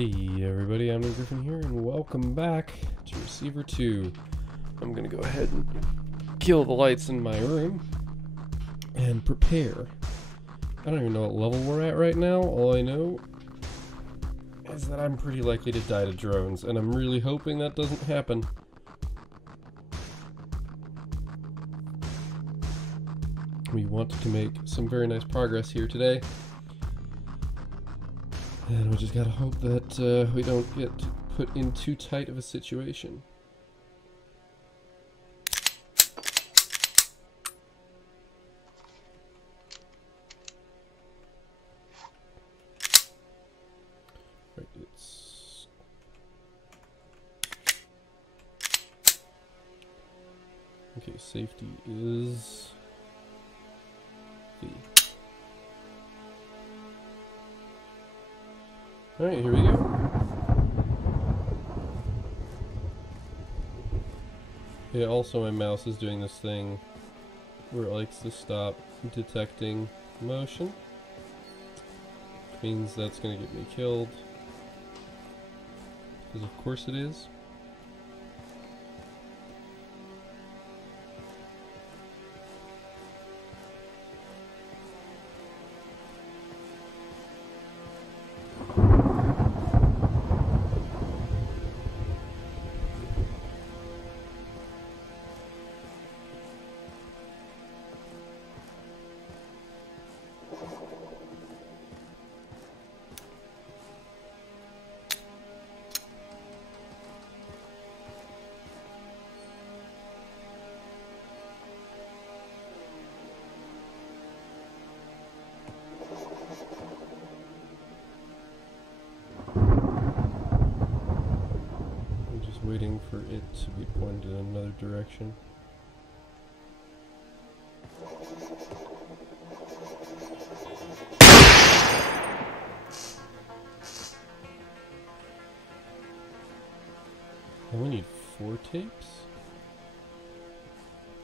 Hey everybody, I'm Nick Griffin here, and welcome back to Receiver 2. I'm gonna go ahead and kill the lights in my room and prepare. I don't even know what level we're at right now. All I know is that I'm pretty likely to die to drones, and I'm really hoping that doesn't happen. We wanted to make some very nice progress here today. And we just gotta hope that we don't get put in too tight of a situation. Right, it's... Okay, safety is... V. Alright, here we go. Yeah, also my mouse is doing this thing where it likes to stop detecting motion. Which means that's gonna get me killed. Because of course it is. Waiting for it to be pointed in another direction. I only need 4 tapes?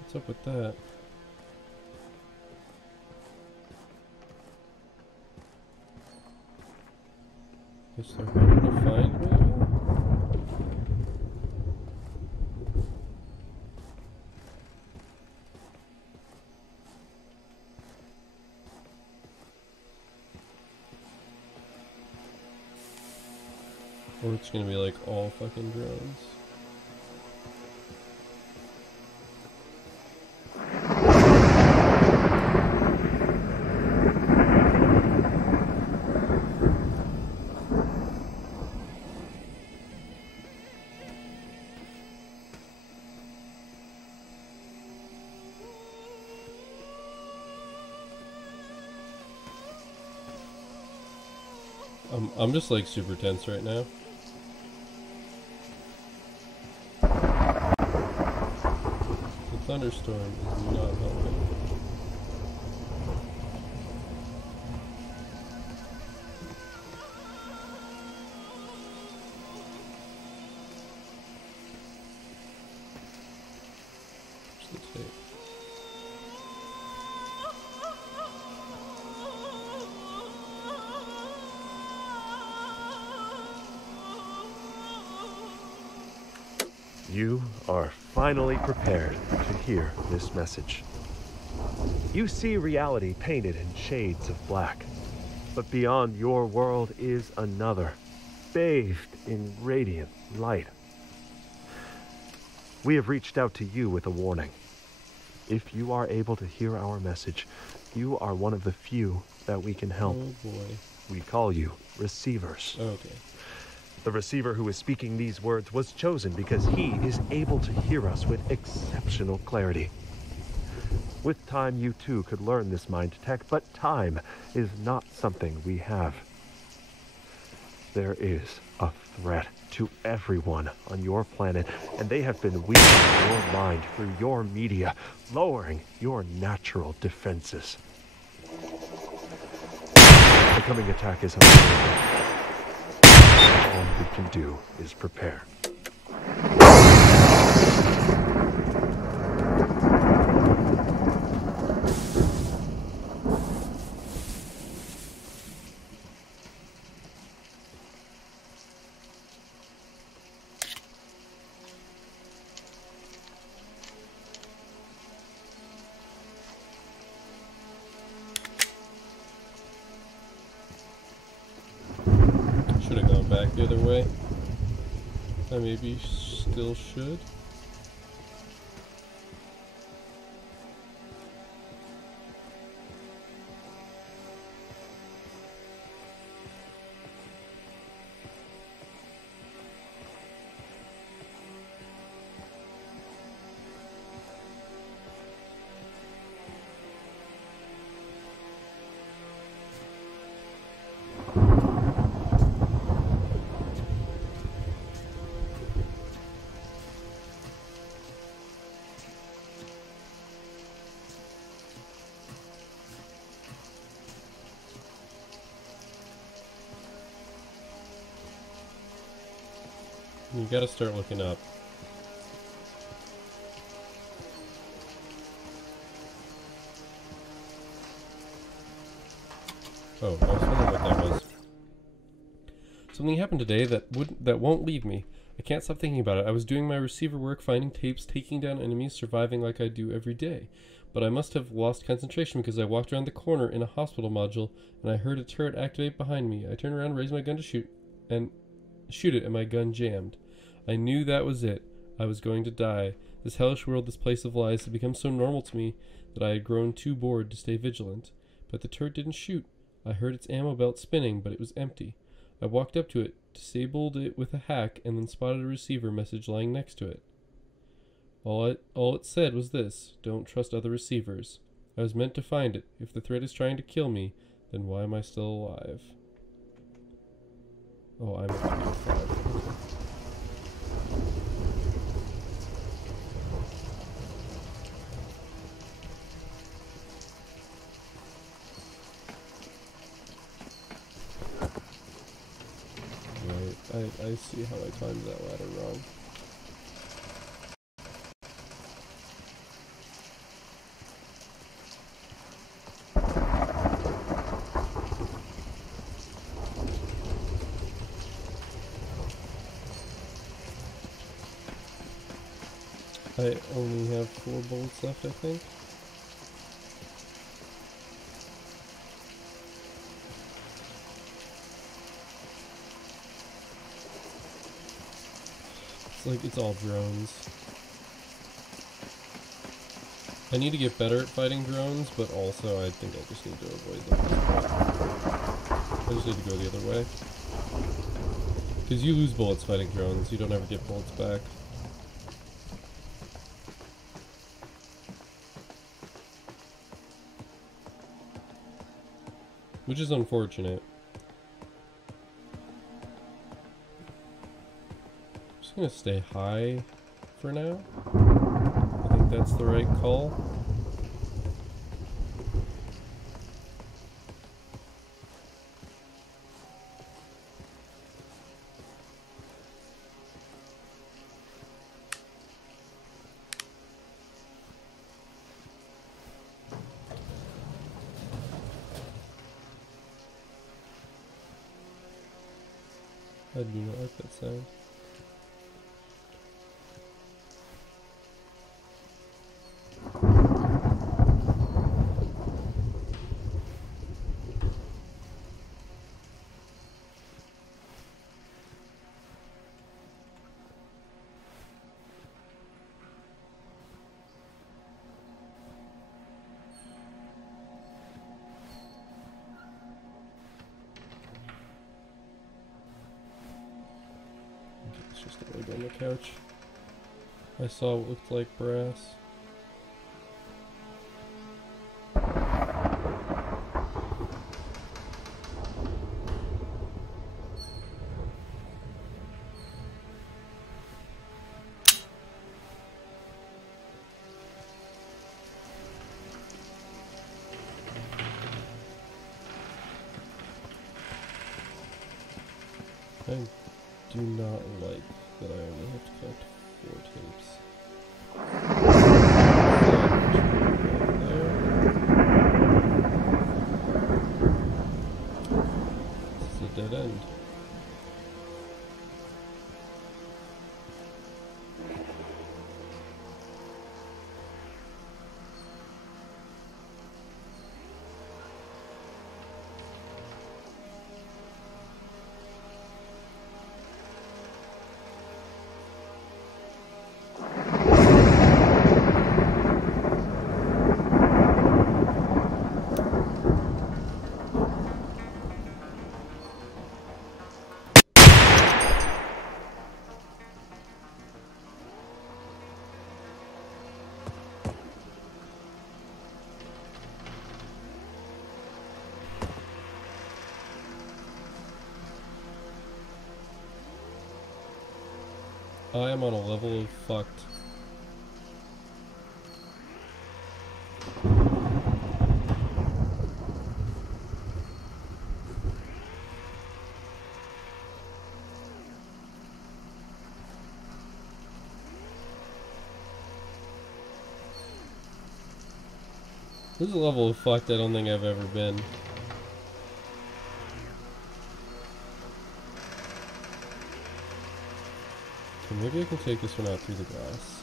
What's up with that? Guess they're harder to find, maybe? Or it's gonna be like all fucking drones. I'm just like super tense right now. Thunderstorm is not helping. Where's the tape? You are finally prepared to hear this message. You see reality painted in shades of black, but beyond your world is another, bathed in radiant light. We have reached out to you with a warning. If you are able to hear our message, you are one of the few that we can help. Oh boy. We call you receivers. Okay. The receiver who is speaking these words was chosen because he is able to hear us with exceptional clarity. With time, you too could learn this mind tech, but time is not something we have. There is a threat to everyone on your planet, and they have been weakening your mind through your media, lowering your natural defenses. The coming attack is unavoidable. All we can do is prepare. way. I maybe still should. You gotta start looking up. Oh, I was wondering what that was. Something happened today that won't leave me. I can't stop thinking about it. I was doing my receiver work, finding tapes, taking down enemies, surviving like I do every day. But I must have lost concentration because I walked around the corner in a hospital module and I heard a turret activate behind me. I turned around, raised my gun to shoot it, and my gun jammed. I knew that was it. I was going to die. This hellish world, this place of lies, had become so normal to me that I had grown too bored to stay vigilant. But the turret didn't shoot. I heard its ammo belt spinning, but it was empty. I walked up to it, disabled it with a hack, and then spotted a receiver message lying next to it. All it said was this: don't trust other receivers. I was meant to find it. If the threat is trying to kill me, then why am I still alive? Oh, I'm at 5. I see how I timed that ladder wrong. I only have 4 bullets left, I think. It's all drones. I need to get better at fighting drones, but also I think I just need to avoid them. I just need to go the other way. Because you lose bullets fighting drones, you don't ever get bullets back. Which is unfortunate. I'm gonna stay high for now. I think that's the right call. I do not like that sound. It's just a leg on the couch. I saw what looked like brass. I do not like that I only have to collect 4 tapes. This is a dead end. I am on a level of fucked. This is a level of fucked I don't think I've ever been. Okay, maybe I can take this one out through the glass.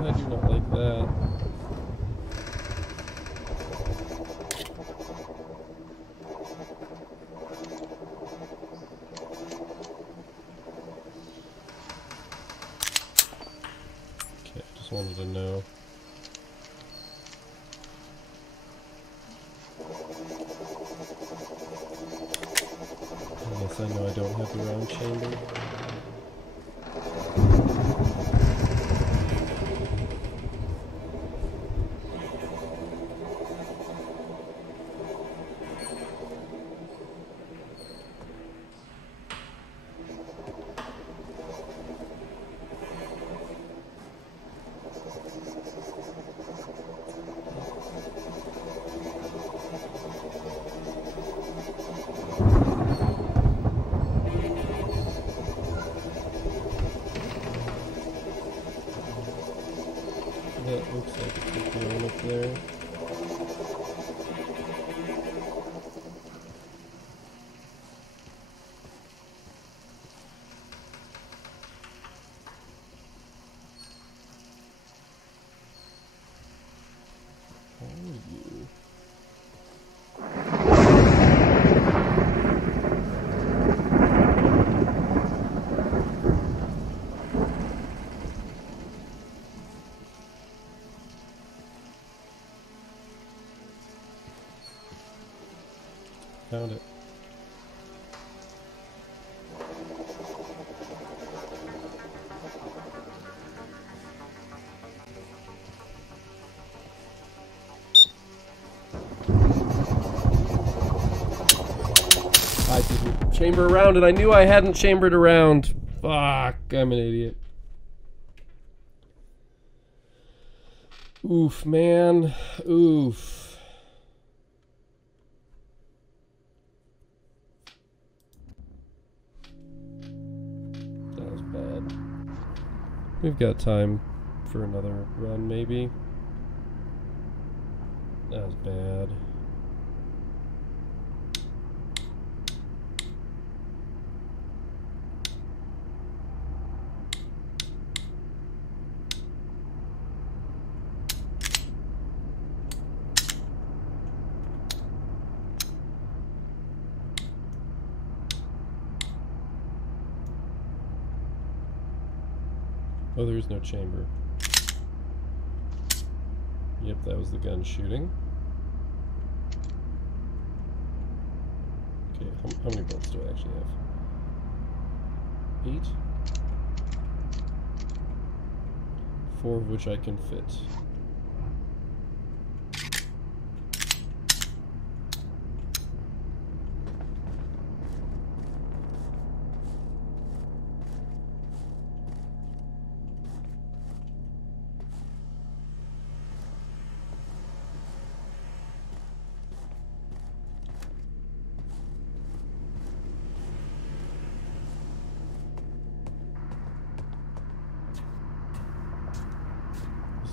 I do not like that. Okay, just wanted to know. Unless I know I don't have the round chamber. That looks like it's a drone up there. How are you? Found it. I didn't chamber around it. I knew I hadn't chambered around. Fuck, I'm an idiot. Oof, man. Oof. We've got time for another run, maybe. That was bad. Oh, there is no chamber. Yep, that was the gun shooting. Okay, how many bolts do I actually have? 8? 4 of which I can fit.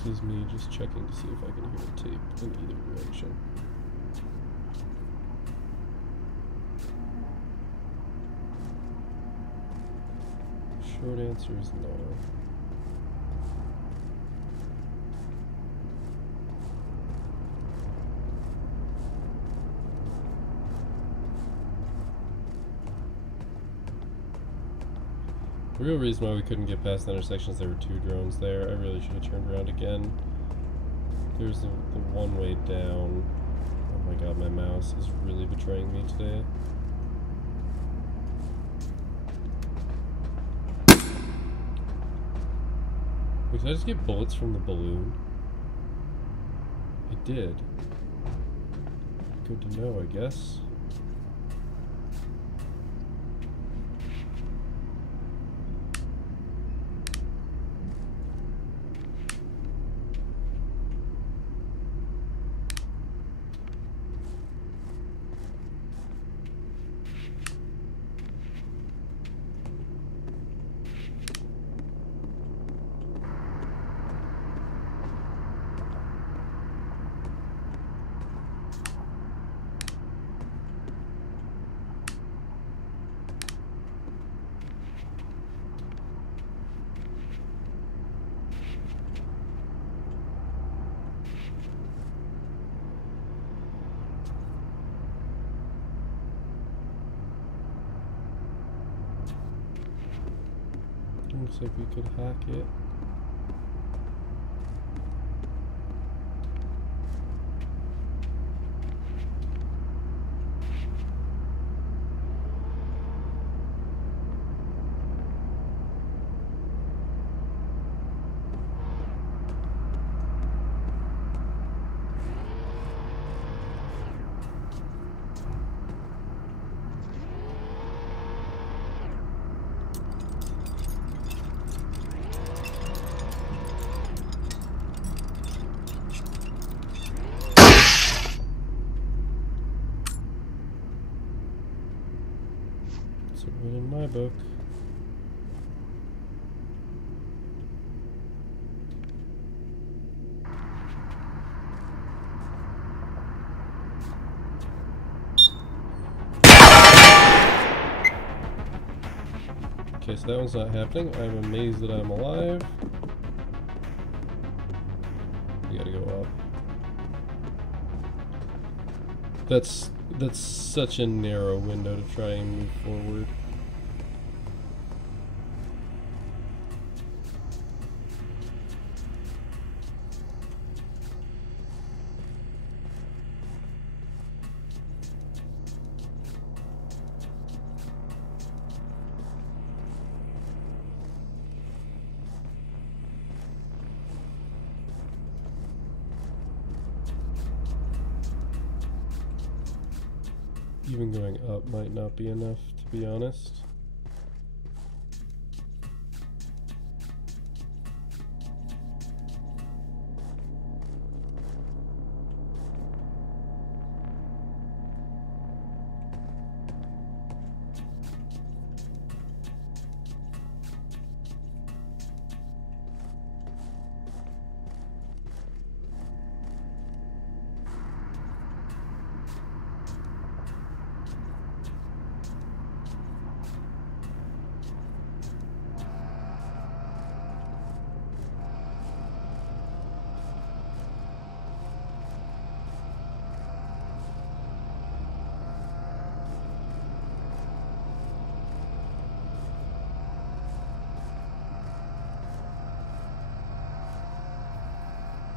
This is me just checking to see if I can hear the tape in either direction. Short answer is no. The real reason why we couldn't get past the intersections, there were 2 drones there. I really should have turned around again. There's the one way down. Oh my god, my mouse is really betraying me today. Wait, did I just get bullets from the balloon? I did. Good to know, I guess. Looks like we could hack it. Win in my book. Okay, so that one's not happening. I'm amazed that I'm alive. We gotta go up. That's such a narrow window to try and move forward. Even going up might not be enough, to be honest.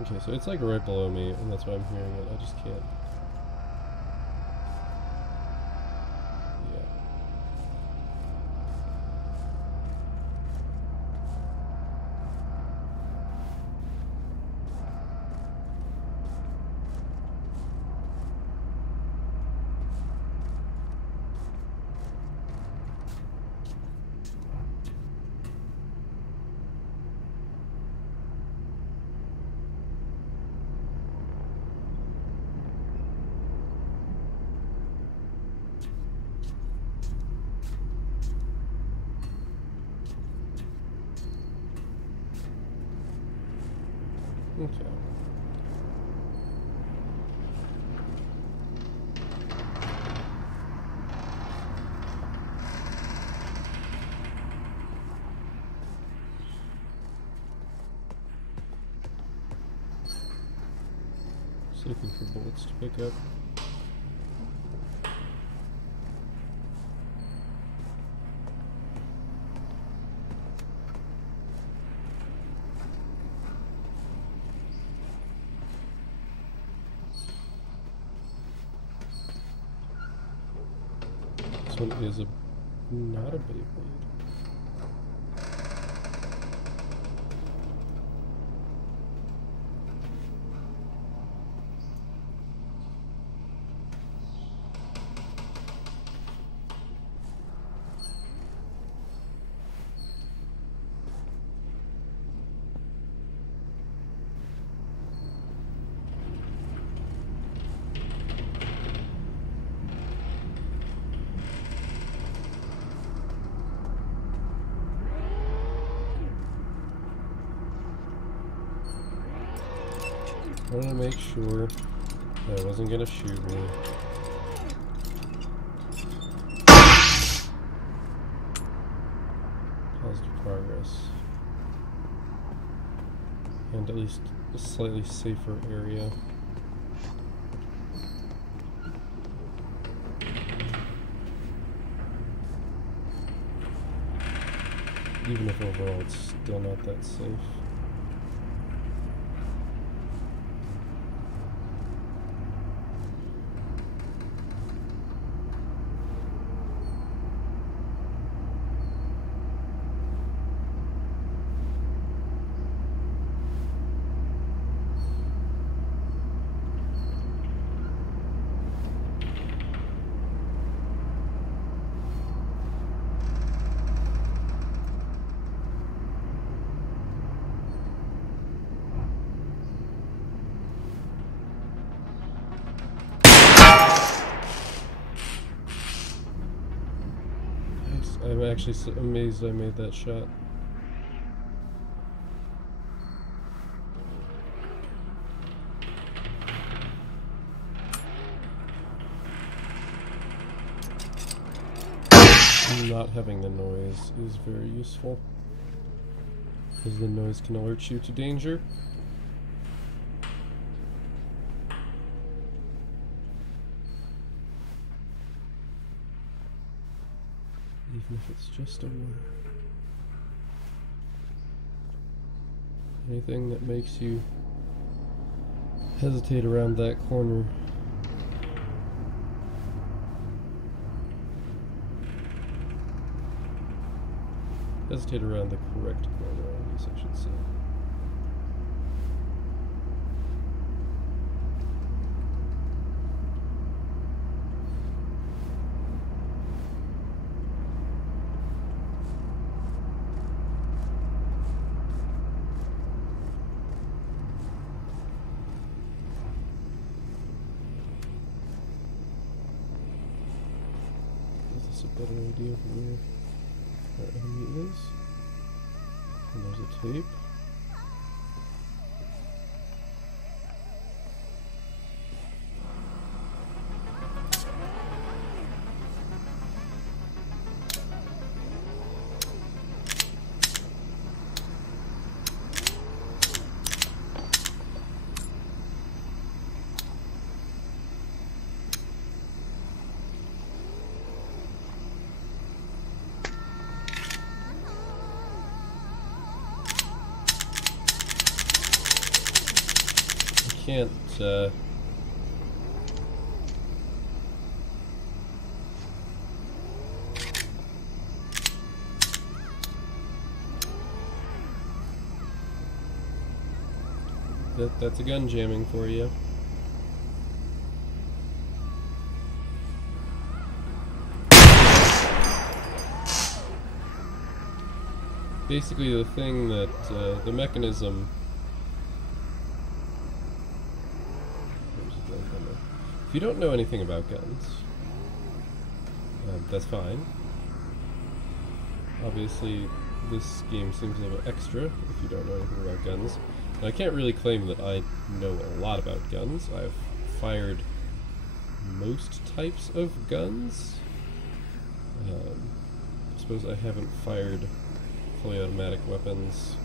Okay, so it's like right below me, and that's why I'm hearing it. I just can't. Yeah. Okay. looking for bullets to pick up. This one is not a Beyblade. I wanted to make sure that it wasn't going to shoot me. Positive progress. And at least a slightly safer area. Even if overall it's still not that safe. I'm actually amazed I made that shot. Not having the noise is very useful, because the noise can alert you to danger. Even if it's just a word. Anything that makes you hesitate around that corner. Hesitate around the correct corner, I guess I should say. A better idea of where our enemy is. And there's a tape. Can't, that's a gun jamming for you. Basically the thing that, the mechanism. If you don't know anything about guns, that's fine. Obviously, this game seems a little extra if you don't know anything about guns. And I can't really claim that I know a lot about guns. I've fired most types of guns. I suppose I haven't fired fully automatic weapons.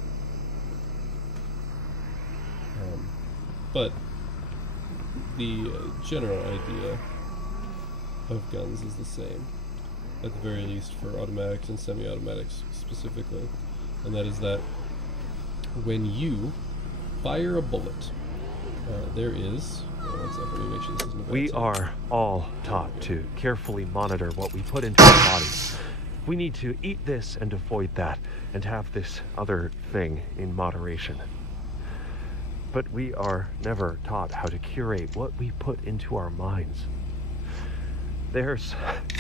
But the general idea of guns is the same, at the very least for automatics and semi-automatics specifically, and that is that when you fire a bullet, there is... one second, let me make sure this isn't a bad We time. are all taught to carefully monitor what we put into our bodies. We need to eat this and avoid that, and have this other thing in moderation. But we are never taught how to curate what we put into our minds. There's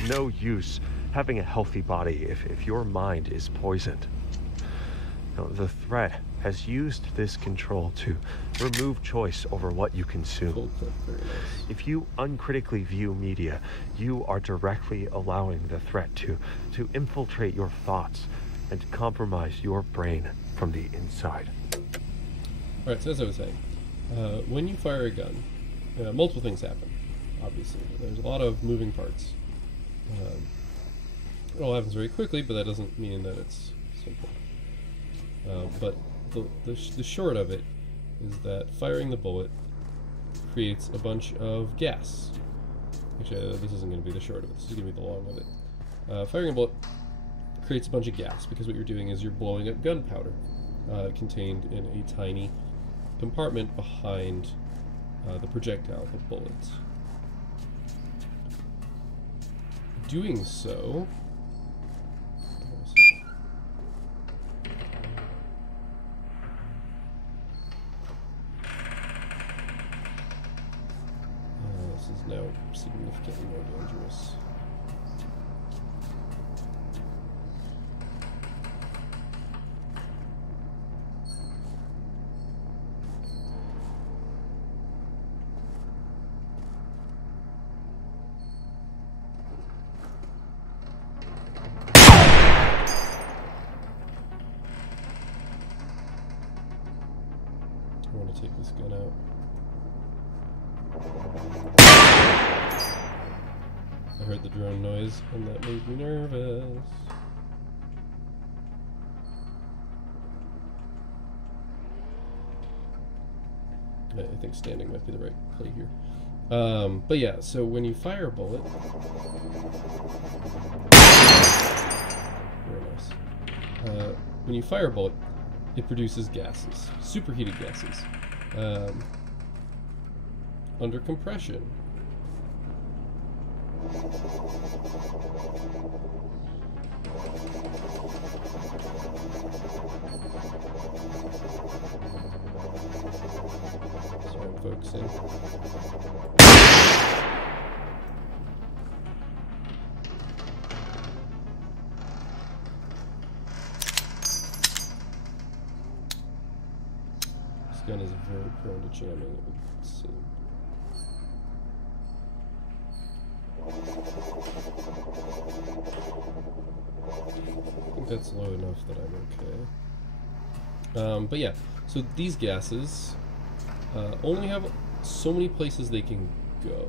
no use having a healthy body if your mind is poisoned. Now, the threat has used this control to remove choice over what you consume. Full clip, very nice. If you uncritically view media, you are directly allowing the threat to infiltrate your thoughts and compromise your brain from the inside. Alright, so as I was saying, when you fire a gun, multiple things happen, obviously. There's a lot of moving parts. It all happens very quickly, but that doesn't mean that it's simple. But the short of it is that firing the bullet creates a bunch of gas. Actually, this isn't going to be the short of it, this is going to be the long of it. Firing a bullet creates a bunch of gas, because what you're doing is you're blowing up gunpowder contained in a tiny compartment behind the projectile, the bullet. Doing so... this is now significantly more dangerous. I want to take this gun out. I heard the drone noise, and that made me nervous. I think standing might be the right play here. But yeah, so when you fire a bullet... Very nice. When you fire a bullet, it produces gases, superheated gases, under compression. Sorry, I'm focusing. This gun is very prone to jamming, it would seem. I think that's low enough that I'm okay. But yeah, so these gases only have so many places they can go.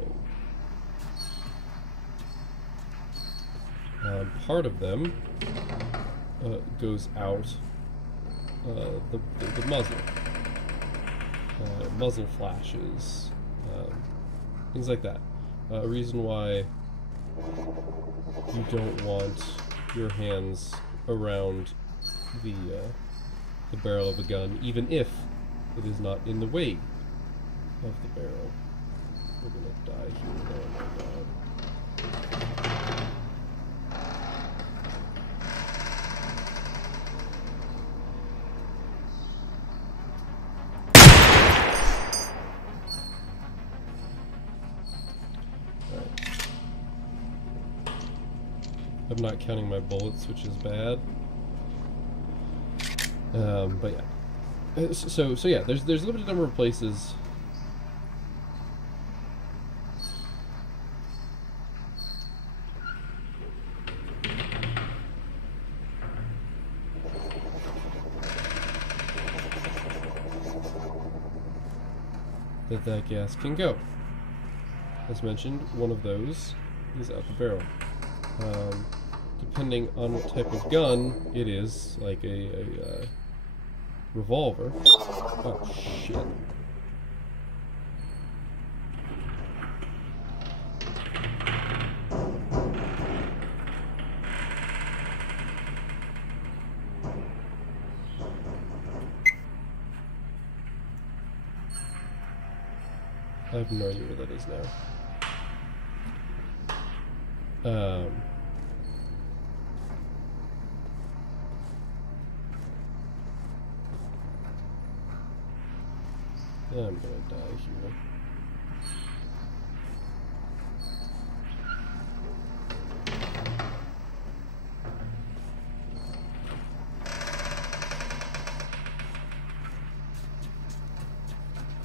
Part of them goes out the muzzle. Muzzle flashes, things like that. A reason why you don't want your hands around the barrel of a gun, even if it is not in the way of the barrel. We're gonna die here. Oh my god. I'm not counting my bullets, which is bad. But yeah. So yeah, there's a limited number of places that gas can go. As mentioned, one of those is out the barrel. Depending on what type of gun it is, like a revolver. Oh shit. I have no idea where that is now. I'm gonna die here.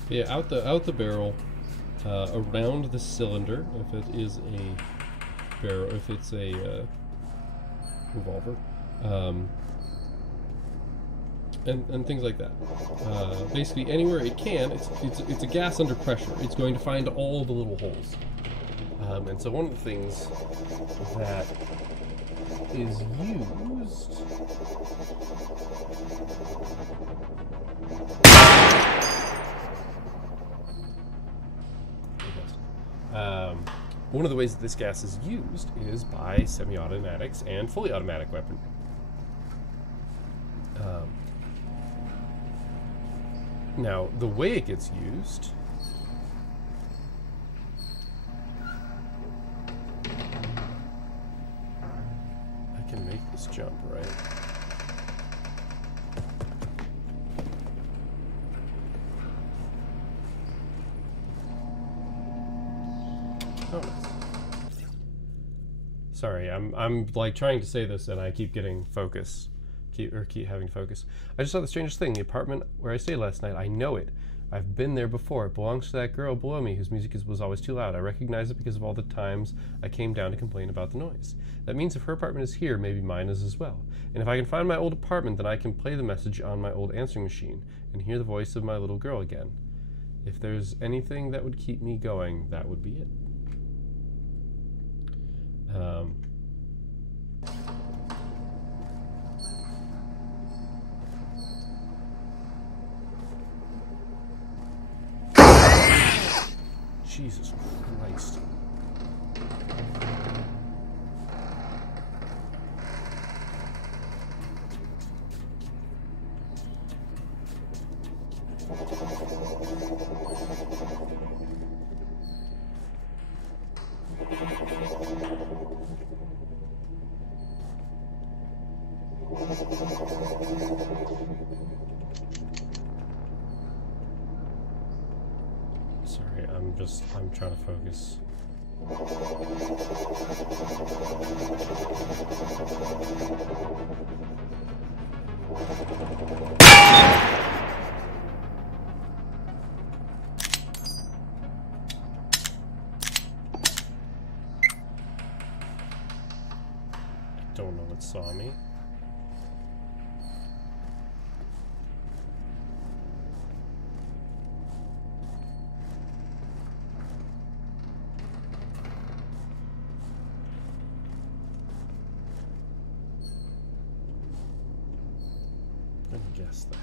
Yeah, out the barrel, around the cylinder, if it is a barrel, if it's a revolver, and things like that. Basically, anywhere it can, it's a gas under pressure. It's going to find all the little holes. And so one of the things that is used. One of the ways that this gas is used is by semi-automatics and fully automatic weapon. Now, the way it gets used... I can make this jump, right? Oh. Sorry, I'm like trying to say this and I keep getting focus. Keep having focus. I just saw the strangest thing. The apartment where I stayed last night, I know it. I've been there before. It belongs to that girl below me whose music was always too loud. I recognize it because of all the times I came down to complain about the noise. That means if her apartment is here, maybe mine is as well. And if I can find my old apartment, then I can play the message on my old answering machine and hear the voice of my little girl again. If there's anything that would keep me going, that would be it. Jesus Christ. Sorry, I'm trying to focus. I don't know what saw me. I'm gonna guess that.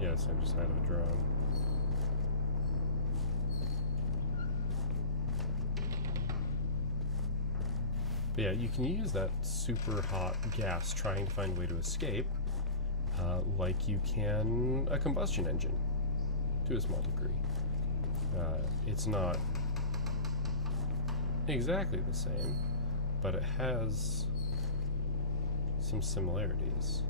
Yes, I'm just out of a drone. But yeah, you can use that super hot gas trying to find a way to escape, like you can a combustion engine. To a small degree. It's not exactly the same, but it has some similarities.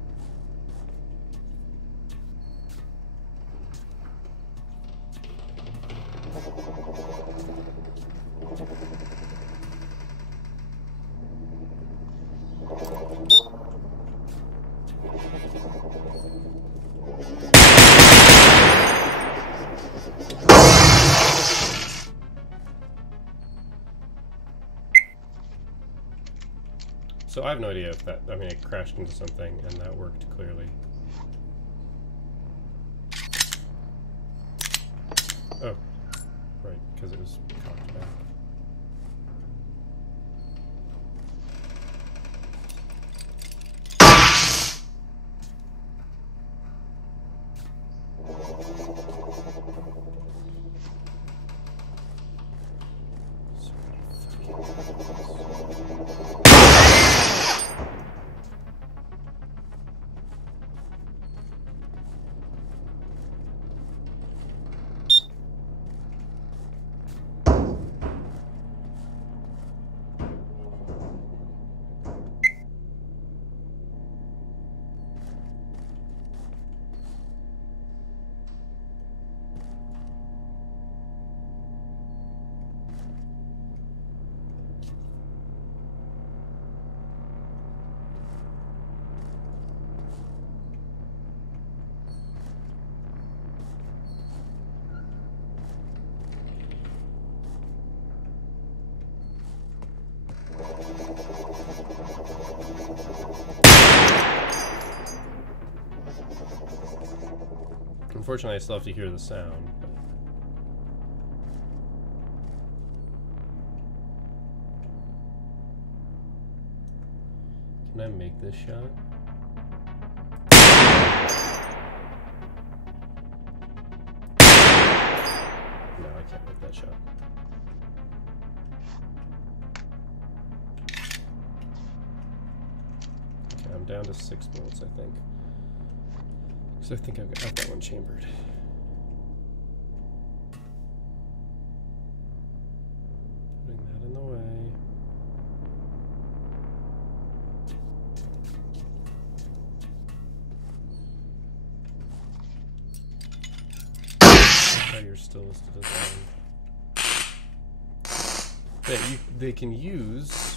So I have no idea if that, I mean, it crashed into something and that worked clearly. Oh, right, because it was cocked back. Unfortunately, I still have to hear the sound. Can I make this shot? No, I can't make that shot. Okay, I'm down to 6 bullets, I think. So I think I've got that one chambered. Putting that in the way. Oh, you're still listed as one. Yeah, they can use.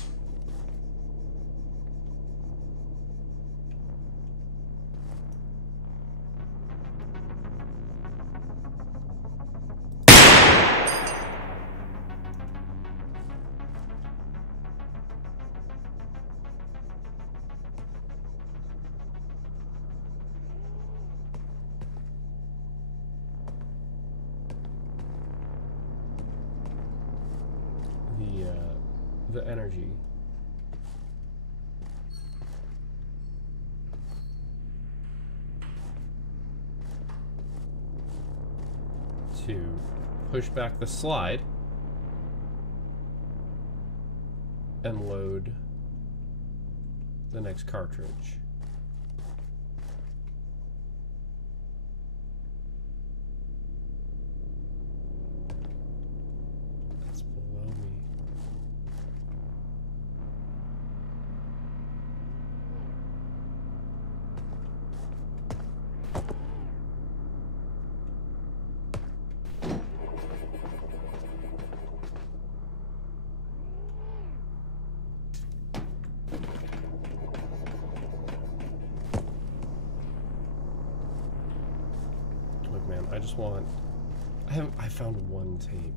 The energy to push back the slide and load the next cartridge. That's below me. Man, I just want. I found one tape.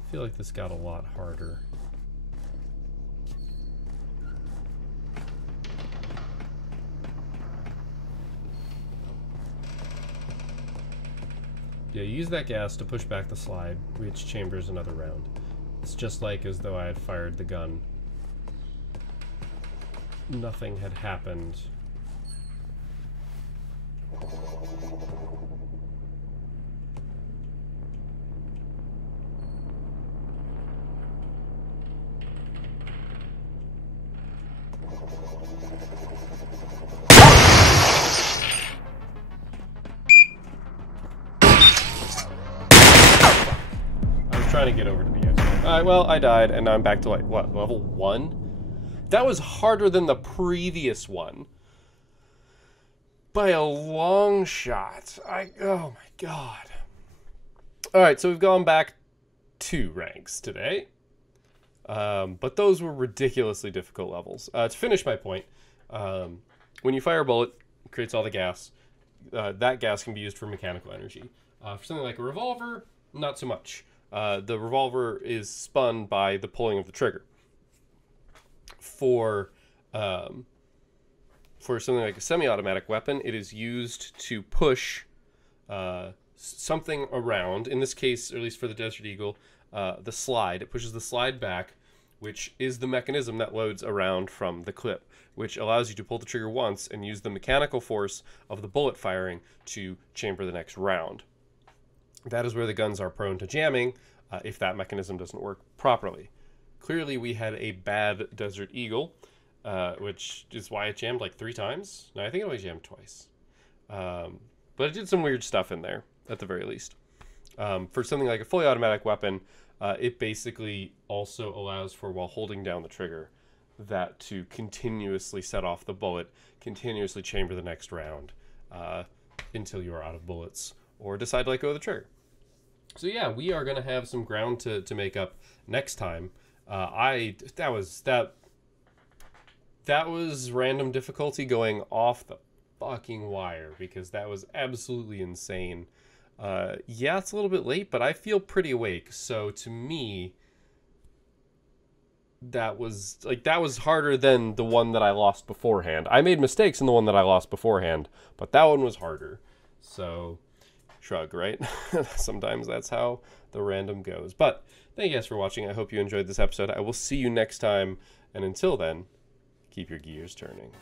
I feel like this got a lot harder. Yeah, use that gas to push back the slide, which chambers another round. It's just like as though I had fired the gun. Nothing had happened. I was trying to get over to the edge. Alright, well, I died, and now I'm back to, like, what, level 1? That was harder than the previous one. By a long shot. Oh my god. Alright, so we've gone back 2 ranks today. But those were ridiculously difficult levels. To finish my point, when you fire a bullet, it creates all the gas. That gas can be used for mechanical energy. For something like a revolver, not so much. The revolver is spun by the pulling of the trigger. For something like a semi-automatic weapon, it is used to push something around. In this case, or at least for the Desert Eagle, the slide. It pushes the slide back, which is the mechanism that loads around from the clip, which allows you to pull the trigger once and use the mechanical force of the bullet firing to chamber the next round. That is where the guns are prone to jamming if that mechanism doesn't work properly. Clearly, we had a bad Desert Eagle, which is why it jammed like 3 times. No, I think it only jammed twice. But it did some weird stuff in there, at the very least. For something like a fully automatic weapon, it basically also allows for, while holding down the trigger, that to continuously set off the bullet, continuously chamber the next round until you are out of bullets, or decide to let go of the trigger. So yeah, we are going to have some ground to make up next time. That was random difficulty going off the fucking wire, because that was absolutely insane. Yeah, it's a little bit late, but I feel pretty awake. So to me, that was harder than the one that I lost beforehand. I made mistakes in the one that I lost beforehand, but that one was harder. So shrug, right? Sometimes that's how the random goes. But thank you guys for watching. I hope you enjoyed this episode. I will see you next time. And until then, keep your gears turning.